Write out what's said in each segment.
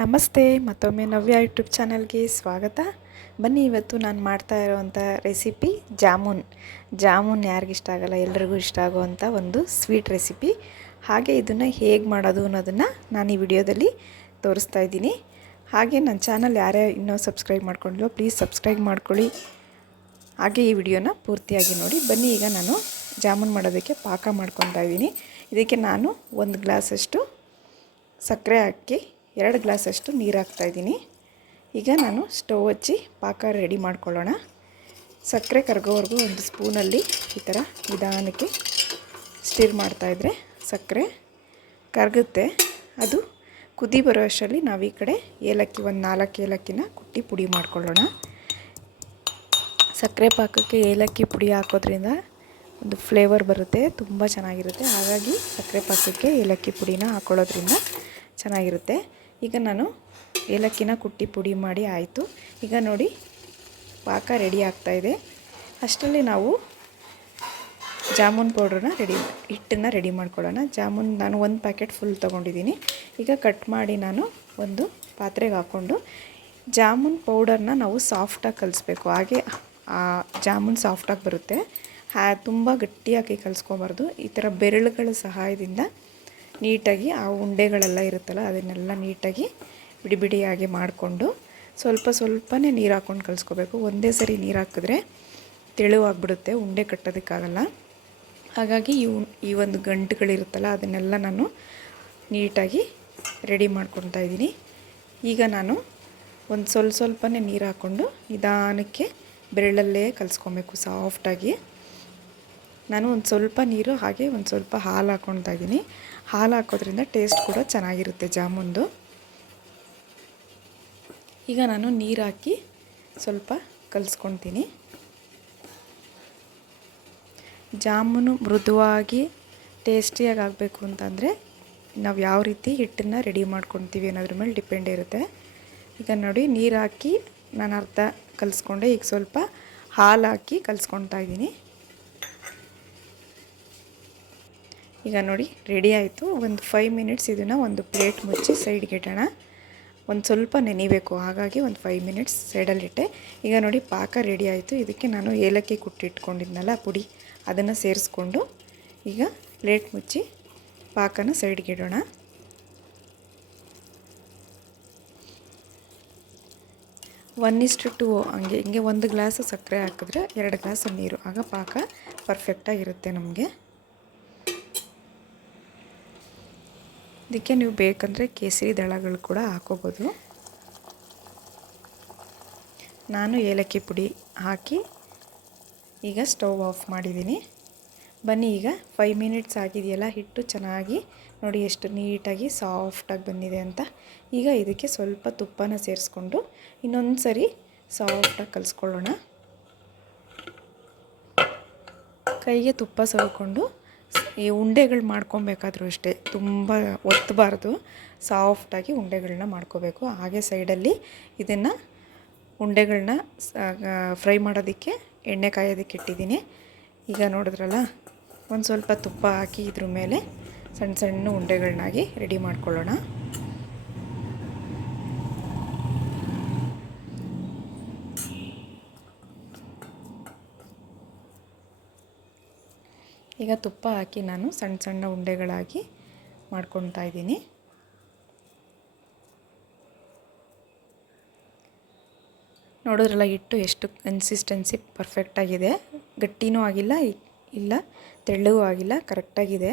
ನಮಸ್ತೆ, ಮತ್ತೊಮ್ಮೆ ನವ್ಯ ಯೂಟ್ಯೂಬ್ ಚಾನಲ್ಗೆ ಸ್ವಾಗತ. ಬನ್ನಿ ಇವತ್ತು ನಾನು ಮಾಡ್ತಾ ಇರೋವಂಥ ರೆಸಿಪಿ ಜಾಮೂನ್. ಜಾಮೂನ್ ಯಾರಿಗಿಷ್ಟ ಆಗಲ್ಲ, ಎಲ್ರಿಗೂ ಇಷ್ಟ ಆಗುವಂಥ ಒಂದು ಸ್ವೀಟ್ ರೆಸಿಪಿ. ಹಾಗೆ ಇದನ್ನು ಹೇಗೆ ಮಾಡೋದು ಅನ್ನೋದನ್ನು ನಾನು ಈ ವಿಡಿಯೋದಲ್ಲಿ ತೋರಿಸ್ತಾ ಇದ್ದೀನಿ. ಹಾಗೆ ನನ್ನ ಚಾನಲ್ ಯಾರೇ ಇನ್ನೂ ಸಬ್ಸ್ಕ್ರೈಬ್ ಮಾಡ್ಕೊಂಡಿಲ್ಲ ಪ್ಲೀಸ್ ಸಬ್ಸ್ಕ್ರೈಬ್ ಮಾಡ್ಕೊಳ್ಳಿ. ಹಾಗೆ ಈ ವಿಡಿಯೋನ ಪೂರ್ತಿಯಾಗಿ ನೋಡಿ. ಬನ್ನಿ ಈಗ ನಾನು ಜಾಮೂನ್ ಮಾಡೋದಕ್ಕೆ ಪಾಕ ಮಾಡ್ಕೊತಾ ಇದ್ದೀನಿ. ಇದಕ್ಕೆ ನಾನು ಒಂದು ಗ್ಲಾಸಷ್ಟು ಸಕ್ಕರೆ ಹಾಕಿ ಎರಡು ಗ್ಲಾಸಷ್ಟು ನೀರು ಹಾಕ್ತಾಯಿದ್ದೀನಿ. ಈಗ ನಾನು ಸ್ಟವ್ ಹಚ್ಚಿ ಪಾಕ ರೆಡಿ ಮಾಡ್ಕೊಳ್ಳೋಣ. ಸಕ್ಕರೆ ಕರಗೋವರೆಗೂ ಒಂದು ಸ್ಪೂನಲ್ಲಿ ಈ ಥರ ನಿಧಾನಕ್ಕೆ ಸ್ಟಿರ್ ಮಾಡ್ತಾಯಿದ್ರೆ ಸಕ್ಕರೆ ಕರಗುತ್ತೆ. ಅದು ಕುದಿ ಬರೋ ಅಷ್ಟರಲ್ಲಿ ನಾವು ಈ ಕಡೆ ಏಲಕ್ಕಿ, ಒಂದು ನಾಲ್ಕು ಏಲಕ್ಕಿನ ಕುಟ್ಟಿ ಪುಡಿ ಮಾಡ್ಕೊಳ್ಳೋಣ. ಸಕ್ಕರೆ ಪಾಕಕ್ಕೆ ಏಲಕ್ಕಿ ಪುಡಿ ಹಾಕೋದ್ರಿಂದ ಒಂದು ಫ್ಲೇವರ್ ಬರುತ್ತೆ, ತುಂಬ ಚೆನ್ನಾಗಿರುತ್ತೆ. ಹಾಗಾಗಿ ಸಕ್ಕರೆ ಪಾಕಕ್ಕೆ ಏಲಕ್ಕಿ ಪುಡಿನ ಹಾಕೊಳ್ಳೋದ್ರಿಂದ ಚೆನ್ನಾಗಿರುತ್ತೆ. ಈಗ ನಾನು ಏಲಕ್ಕಿನ ಕುಟ್ಟಿ ಪುಡಿ ಮಾಡಿ ಆಯಿತು. ಈಗ ನೋಡಿ ಪಾಕ ರೆಡಿ ಆಗ್ತಾಯಿದೆ ಅಷ್ಟರಲ್ಲಿ ನಾವು ಜಾಮೂನ್ ಪೌಡ್ರನ್ನ ರೆಡಿ ಹಿಟ್ಟನ್ನು ರೆಡಿ ಮಾಡ್ಕೊಳ್ಳೋಣ. ಜಾಮೂನ್ ನಾನು ಒಂದು ಪ್ಯಾಕೆಟ್ ಫುಲ್ ತೊಗೊಂಡಿದ್ದೀನಿ. ಈಗ ಕಟ್ ಮಾಡಿ ನಾನು ಒಂದು ಪಾತ್ರೆಗೆ ಹಾಕ್ಕೊಂಡು ಜಾಮೂನ್ ಪೌಡರ್ನ ನಾವು ಸಾಫ್ಟಾಗಿ ಕಲಿಸ್ಬೇಕು. ಹಾಗೆ ಜಾಮೂನ್ ಸಾಫ್ಟಾಗಿ ಬರುತ್ತೆ. ಹ್ಯಾ ತುಂಬ ಗಟ್ಟಿಯಾಗಿ ಕಲಿಸ್ಕೊಬಾರ್ದು. ಈ ಥರ ಬೆರಳುಗಳ ಸಹಾಯದಿಂದ ನೀಟಾಗಿ ಆ ಉಂಡೆಗಳೆಲ್ಲ ಇರುತ್ತಲ್ಲ ಅದನ್ನೆಲ್ಲ ನೀಟಾಗಿ ಬಿಡಿ ಬಿಡಿಯಾಗಿ ಮಾಡಿಕೊಂಡು ಸ್ವಲ್ಪ ಸ್ವಲ್ಪನೇ ನೀರು ಹಾಕ್ಕೊಂಡು ಕಲಿಸ್ಕೋಬೇಕು. ಒಂದೇ ಸರಿ ನೀರು ಹಾಕಿದ್ರೆ ತೆಳುವಾಗ್ಬಿಡುತ್ತೆ, ಉಂಡೆ ಕಟ್ಟೋದಕ್ಕಾಗಲ್ಲ. ಹಾಗಾಗಿ ಈ ಈ ಒಂದು ಗಂಟುಗಳಿರುತ್ತಲ್ಲ ಅದನ್ನೆಲ್ಲ ನಾನು ನೀಟಾಗಿ ರೆಡಿ ಮಾಡ್ಕೊತಾ ಇದ್ದೀನಿ. ಈಗ ನಾನು ಒಂದು ಸ್ವಲ್ಪ ಸ್ವಲ್ಪನೇ ನೀರು ಹಾಕ್ಕೊಂಡು ನಿಧಾನಕ್ಕೆ ಬೆರಳಲ್ಲೇ ಕಲಿಸ್ಕೊಬೇಕು ಸಾಫ್ಟಾಗಿ. ನಾನು ಒಂದು ಸ್ವಲ್ಪ ನೀರು ಹಾಗೆ ಒಂದು ಸ್ವಲ್ಪ ಹಾಲು ಹಾಕ್ಕೊಳ್ತಾ ಇದ್ದೀನಿ. ಹಾಲು ಹಾಕೋದ್ರಿಂದ ಟೇಸ್ಟ್ ಕೂಡ ಚೆನ್ನಾಗಿರುತ್ತೆ ಜಾಮೂನ್ದು. ಈಗ ನಾನು ನೀರು ಹಾಕಿ ಸ್ವಲ್ಪ ಕಲಿಸ್ಕೊತೀನಿ ಜಾಮೂನು ಮೃದುವಾಗಿ ಟೇಸ್ಟಿಯಾಗಿ ಆಗಬೇಕು ಅಂತಂದರೆ ನಾವು ಯಾವ ರೀತಿ ಹಿಟ್ಟನ್ನು ರೆಡಿ ಮಾಡ್ಕೊತೀವಿ ಅನ್ನೋದ್ರ ಮೇಲೆ ಡಿಪೆಂಡ್ ಇರುತ್ತೆ. ಈಗ ನೋಡಿ ನೀರು ಹಾಕಿ ನಾನು ಅರ್ಧ ಕಲಿಸ್ಕೊಂಡೆ, ಈಗ ಸ್ವಲ್ಪ ಹಾಲು ಹಾಕಿ ಕಲಿಸ್ಕೊತಾ ಇದ್ದೀನಿ. ಈಗ ನೋಡಿ ರೆಡಿ ಆಯಿತು. ಒಂದು ಫೈವ್ ಮಿನಿಟ್ಸ್ ಇದನ್ನು ಒಂದು ಪ್ಲೇಟ್ ಮುಚ್ಚಿ ಸೈಡ್ಗೆ ಇಡೋಣ. ಒಂದು ಸ್ವಲ್ಪ ನೆನಿಬೇಕು ಹಾಗಾಗಿ ಒಂದು ಫೈವ್ ಮಿನಿಟ್ಸ್ ಸೈಡಲ್ಲಿಟ್ಟೆ ಈಗ ನೋಡಿ, ಪಾಕ ರೆಡಿ ಆಯಿತು. ಇದಕ್ಕೆ ನಾನು ಏಲಕ್ಕಿ ಕುಟ್ಟಿಟ್ಕೊಂಡಿದ್ನಲ್ಲ ಪುಡಿ, ಅದನ್ನು ಸೇರಿಸ್ಕೊಂಡು ಈಗ ಪ್ಲೇಟ್ ಮುಚ್ಚಿ ಪಾಕನ ಸೈಡ್ಗೆ ಇಡೋಣ. ಒನ್ ಇಷ್ಟು ಟು ಹಂಗೆ, ಹಿಂಗೆ ಒಂದು ಗ್ಲಾಸ್ ಸಕ್ಕರೆ ಹಾಕಿದ್ರೆ ಎರಡು ಗ್ಲಾಸ್ ನೀರು. ಆಗ ಪಾಕ ಪರ್ಫೆಕ್ಟಾಗಿರುತ್ತೆ ನಮಗೆ. ಇದಕ್ಕೆ ನೀವು ಬೇಕಂದರೆ ಕೇಸರಿ ದಳಗಳು ಕೂಡ ಹಾಕೋಬೋದು. ನಾನು ಏಲಕ್ಕಿ ಪುಡಿ ಹಾಕಿ ಈಗ ಸ್ಟವ್ ಆಫ್ ಮಾಡಿದ್ದೀನಿ. ಬನ್ನಿ ಈಗ ಫೈವ್ ಮಿನಿಟ್ಸ್ ಆಗಿದೆಯಲ್ಲ, ಹಿಟ್ಟು ಚೆನ್ನಾಗಿ ನೋಡಿ ಎಷ್ಟು ನೀಟಾಗಿ ಸಾಫ್ಟಾಗಿ ಬಂದಿದೆ ಅಂತ. ಈಗ ಇದಕ್ಕೆ ಸ್ವಲ್ಪ ತುಪ್ಪನ ಸೇರಿಸ್ಕೊಂಡು ಇನ್ನೊಂದು ಸರಿ ಸಾಫ್ಟಾಗಿ ಕಲಿಸ್ಕೊಳ್ಳೋಣ. ಕೈಗೆ ತುಪ್ಪ ಸವರ್ಕೊಂಡು ಈ ಉಂಡೆಗಳು ಮಾಡ್ಕೊಬೇಕಾದ್ರೂ ಅಷ್ಟೇ ತುಂಬ ಒತ್ತಬಾರ್ದು ಸಾಫ್ಟಾಗಿ ಉಂಡೆಗಳನ್ನ ಮಾಡ್ಕೋಬೇಕು. ಹಾಗೆ ಸೈಡಲ್ಲಿ ಇದನ್ನು ಉಂಡೆಗಳನ್ನ ಫ್ರೈ ಮಾಡೋದಕ್ಕೆ ಎಣ್ಣೆ ಕಾಯೋದಕ್ಕೆ ಇಟ್ಟಿದ್ದೀನಿ. ಈಗ ನೋಡಿದ್ರಲ್ಲ, ಒಂದು ಸ್ವಲ್ಪ ತುಪ್ಪ ಹಾಕಿ ಇದ್ರ ಮೇಲೆ ಸಣ್ಣ ಸಣ್ಣ ಉಂಡೆಗಳನ್ನಾಗಿ ರೆಡಿ ಮಾಡ್ಕೊಳ್ಳೋಣ. ಈಗ ತುಪ್ಪ ಹಾಕಿ ನಾನು ಸಣ್ಣ ಸಣ್ಣ ಉಂಡೆಗಳಾಗಿ ಮಾಡ್ಕೊತಾ ಇದ್ದೀನಿ. ನೋಡಿದ್ರಲ್ಲ, ಹಿಟ್ಟು ಎಷ್ಟು ಕನ್ಸಿಸ್ಟೆನ್ಸಿ ಪರ್ಫೆಕ್ಟಾಗಿದೆ ಗಟ್ಟಿನೂ ಆಗಿಲ್ಲ ಇಲ್ಲ, ತೆಳ್ಳಗೂ ಆಗಿಲ್ಲ ಕರೆಕ್ಟಾಗಿದೆ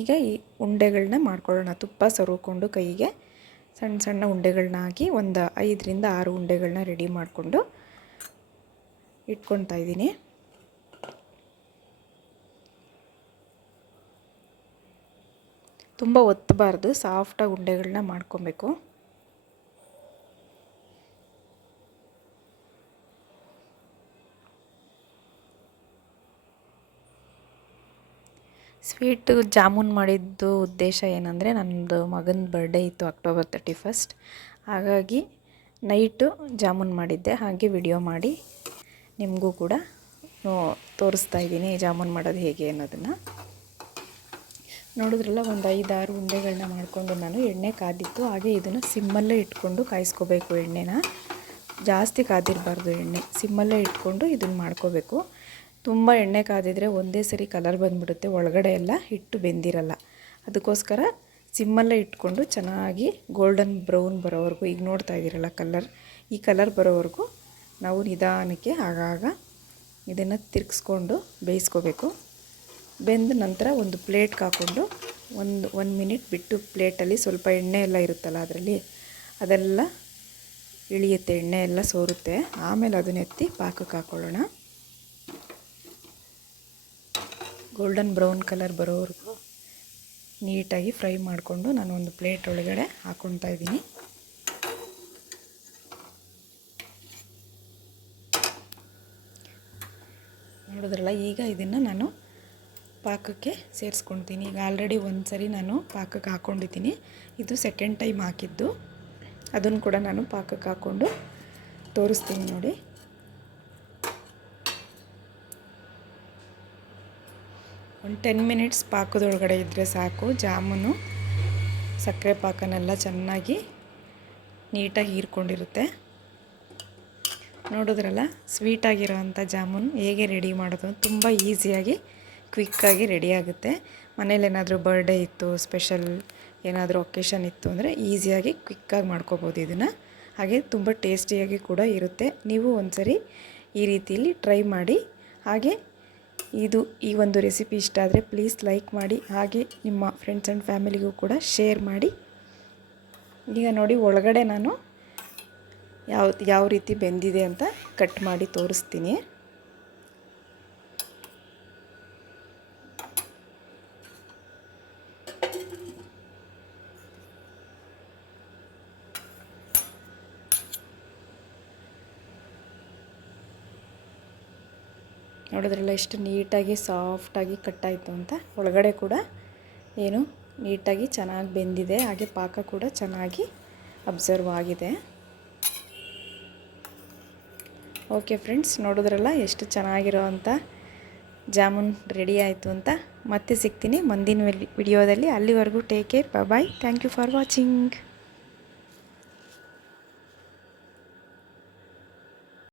ಈಗ ಈ ಉಂಡೆಗಳನ್ನ ಮಾಡ್ಕೊಳ್ಳೋಣ. ತುಪ್ಪ ಸರುಕೊಂಡು ಕೈಗೆ ಸಣ್ಣ ಸಣ್ಣ ಉಂಡೆಗಳನ್ನ ಹಾಕಿ ಒಂದು ಐದರಿಂದ ಆರು ಉಂಡೆಗಳನ್ನ ರೆಡಿ ಮಾಡಿಕೊಂಡು ಇಟ್ಕೊತಾ ಇದ್ದೀನಿ. ತುಂಬ ಒತ್ತಬಾರ್ದು ಸಾಫ್ಟಾಗಿ ಉಂಡೆಗಳನ್ನ ಮಾಡ್ಕೊಬೇಕು. ಸ್ವೀಟು ಜಾಮೂನ್ ಮಾಡಿದ್ದು ಉದ್ದೇಶ ಏನಂದರೆ ನನ್ನದು ಮಗನ ಬರ್ಡೇ ಇತ್ತು ಅಕ್ಟೋಬರ್ ತರ್ಟಿ ಫಸ್ಟ್ ಹಾಗಾಗಿ ನೈಟು ಜಾಮೂನ್ ಮಾಡಿದ್ದೆ, ಹಾಗೆ ವಿಡಿಯೋ ಮಾಡಿ. ನಿಮಗೂ ಕೂಡ ತೋರಿಸ್ತಾ ಇದ್ದೀನಿ ಜಾಮೂನ್ ಮಾಡೋದು ಹೇಗೆ ಅನ್ನೋದನ್ನು. ನೋಡಿದ್ರಲ್ಲ, ಒಂದು ಐದಾರು ಉಂಡೆಗಳನ್ನ ಮಾಡಿಕೊಂಡು ನಾನು ಎಣ್ಣೆ ಕಾದಿತ್ತು. ಹಾಗೆ ಇದನ್ನು ಸಿಮ್ಮಲ್ಲೇ ಇಟ್ಕೊಂಡು ಕಾಯಿಸ್ಕೋಬೇಕು ಎಣ್ಣೆನ. ಜಾಸ್ತಿ ಕಾದಿರಬಾರ್ದು ಎಣ್ಣೆ, ಸಿಮ್ಮಲ್ಲೇ ಇಟ್ಕೊಂಡು ಇದನ್ನು ಮಾಡ್ಕೋಬೇಕು. ತುಂಬ ಎಣ್ಣೆ ಕಾದಿದ್ರೆ ಒಂದೇ ಸರಿ ಕಲರ್ ಬಂದುಬಿಡುತ್ತೆ, ಒಳಗಡೆ ಎಲ್ಲ ಹಿಟ್ಟು ಬೆಂದಿರಲ್ಲ. ಅದಕ್ಕೋಸ್ಕರ ಸಿಮ್ಮಲ್ಲೇ ಇಟ್ಕೊಂಡು ಚೆನ್ನಾಗಿ ಗೋಲ್ಡನ್ ಬ್ರೌನ್ ಬರೋವರೆಗೂ, ಈಗ ನೋಡ್ತಾ ಇದ್ದೀರಲ್ಲ ಕಲರ್ ಈ ಕಲರ್ ಬರೋವರೆಗೂ ನಾವು ನಿಧಾನಕ್ಕೆ ಆಗಾಗ ಇದನ್ನು ತಿರ್ಗಿಸ್ಕೊಂಡು ಬೇಯಿಸ್ಕೋಬೇಕು. ಬೆಂದ ನಂತರ ಒಂದು ಪ್ಲೇಟ್ಗೆ ಹಾಕ್ಕೊಂಡು ಒಂದು ಒಂದು ಮಿನಿಟ್ ಬಿಟ್ಟು ಪ್ಲೇಟಲ್ಲಿ ಸ್ವಲ್ಪ ಎಣ್ಣೆ ಎಲ್ಲ ಇರುತ್ತಲ್ಲ ಅದರಲ್ಲಿ, ಅದೆಲ್ಲ ಇಳಿಯುತ್ತೆ, ಎಣ್ಣೆ ಎಲ್ಲ ಸೋರುತ್ತೆ. ಆಮೇಲೆ ಅದನ್ನ ಎತ್ತಿ ಪಾಕಕ್ಕೆ ಹಾಕ್ಕೊಳ್ಳೋಣ ಗೋಲ್ಡನ್ ಬ್ರೌನ್ ಕಲರ್ ಬರೋವರೆಗೂ ನೀಟಾಗಿ ಫ್ರೈ ಮಾಡಿಕೊಂಡು ನಾನು ಒಂದು ಪ್ಲೇಟ್ ಒಳಗಡೆ ಹಾಕ್ಕೊತಾ ಇದ್ದೀನಿ. ನೋಡಿದ್ರಲ್ಲ, ಈಗ ಇದನ್ನು ನಾನು ಪಾಕಕ್ಕೆ ಸೇರಿಸ್ಕೊಳ್ತೀನಿ ಈಗ ಆಲ್ರೆಡಿ ಒಂದು ಸರಿ ನಾನು ಪಾಕಕ್ಕೆ ಹಾಕ್ಕೊಂಡಿದ್ದೀನಿ ಇದು ಸೆಕೆಂಡ್ ಟೈಮ್ ಹಾಕಿದ್ದು. ಅದನ್ನು ಕೂಡ ನಾನು ಪಾಕಕ್ಕೆ ಹಾಕ್ಕೊಂಡು ತೋರಿಸ್ತೀನಿ ನೋಡಿ. ಒಂದು ಟೆನ್ ಮಿನಿಟ್ಸ್ ಪಾಕದೊಳಗಡೆ ಇದ್ದರೆ ಸಾಕು. ಜಾಮೂನು, ಸಕ್ಕರೆ ಪಾಕನೆಲ್ಲ ಚೆನ್ನಾಗಿ ನೀಟಾಗಿ ಹೀರ್ಕೊಂಡಿರುತ್ತೆ. ನೋಡಿದ್ರಲ್ಲ? ಸ್ವೀಟಾಗಿರೋವಂಥ ಜಾಮೂನ್ ಹೇಗೆ ರೆಡಿ ಮಾಡೋದು? ತುಂಬ ಈಸಿಯಾಗಿ ಕ್ವಿಕ್ಕಾಗಿ ರೆಡಿ ಆಗುತ್ತೆ. ಮನೇಲಿ ಏನಾದರೂ ಬರ್ಡೇ ಇತ್ತು ಸ್ಪೆಷಲ್ ಏನಾದರೂ ಒಕೇಶನ್ ಇತ್ತು ಅಂದರೆ ಈಸಿಯಾಗಿ ಕ್ವಿಕ್ಕಾಗಿ ಮಾಡ್ಕೋಬೋದು ಇದನ್ನು. ಹಾಗೆ ತುಂಬ ಟೇಸ್ಟಿಯಾಗಿ ಕೂಡ ಇರುತ್ತೆ. ನೀವು ಒಂದ್ಸರಿ ಈ ರೀತಿಯಲ್ಲಿ ಟ್ರೈ ಮಾಡಿ. ಹಾಗೆ ಇದು ಈ ಒಂದು ರೆಸಿಪಿ ಇಷ್ಟ ಆದರೆ ಪ್ಲೀಸ್ ಲೈಕ್ ಮಾಡಿ. ಹಾಗೆ ನಿಮ್ಮ ಫ್ರೆಂಡ್ಸ್ ಆ್ಯಂಡ್ ಫ್ಯಾಮಿಲಿಗೂ ಕೂಡ ಶೇರ್ ಮಾಡಿ. ಈಗ ನೋಡಿ, ಒಳಗಡೆ ನಾನು ಯಾವ ಯಾವ ರೀತಿ ಬೆಂದಿದೆ ಅಂತ ಕಟ್ ಮಾಡಿ ತೋರಿಸ್ತೀನಿ. ನೋಡಿದ್ರಲ್ಲ ಎಷ್ಟು ನೀಟಾಗಿ ಸಾಫ್ಟಾಗಿ ಕಟ್ಟಾಯಿತು ಅಂತ. ಒಳಗಡೆ ಕೂಡ ಏನು ನೀಟಾಗಿ ಚೆನ್ನಾಗಿ ಬೆಂದಿದೆ. ಹಾಗೆ ಪಾಕ ಕೂಡ ಚೆನ್ನಾಗಿ ಅಬ್ಸರ್ವ್ ಆಗಿದೆ. ಓಕೆ ಫ್ರೆಂಡ್ಸ್, ನೋಡಿದ್ರಲ್ಲ ಎಷ್ಟು ಚೆನ್ನಾಗಿರೋ ಅಂಥ ಜಾಮೂನ್ ರೆಡಿ ಆಯಿತು ಅಂತ. ಮತ್ತೆ ಸಿಗ್ತೀನಿ ಮುಂದಿನ ವಿಡಿಯೋದಲ್ಲಿ. ಅಲ್ಲಿವರೆಗೂ take care bye thank you for watching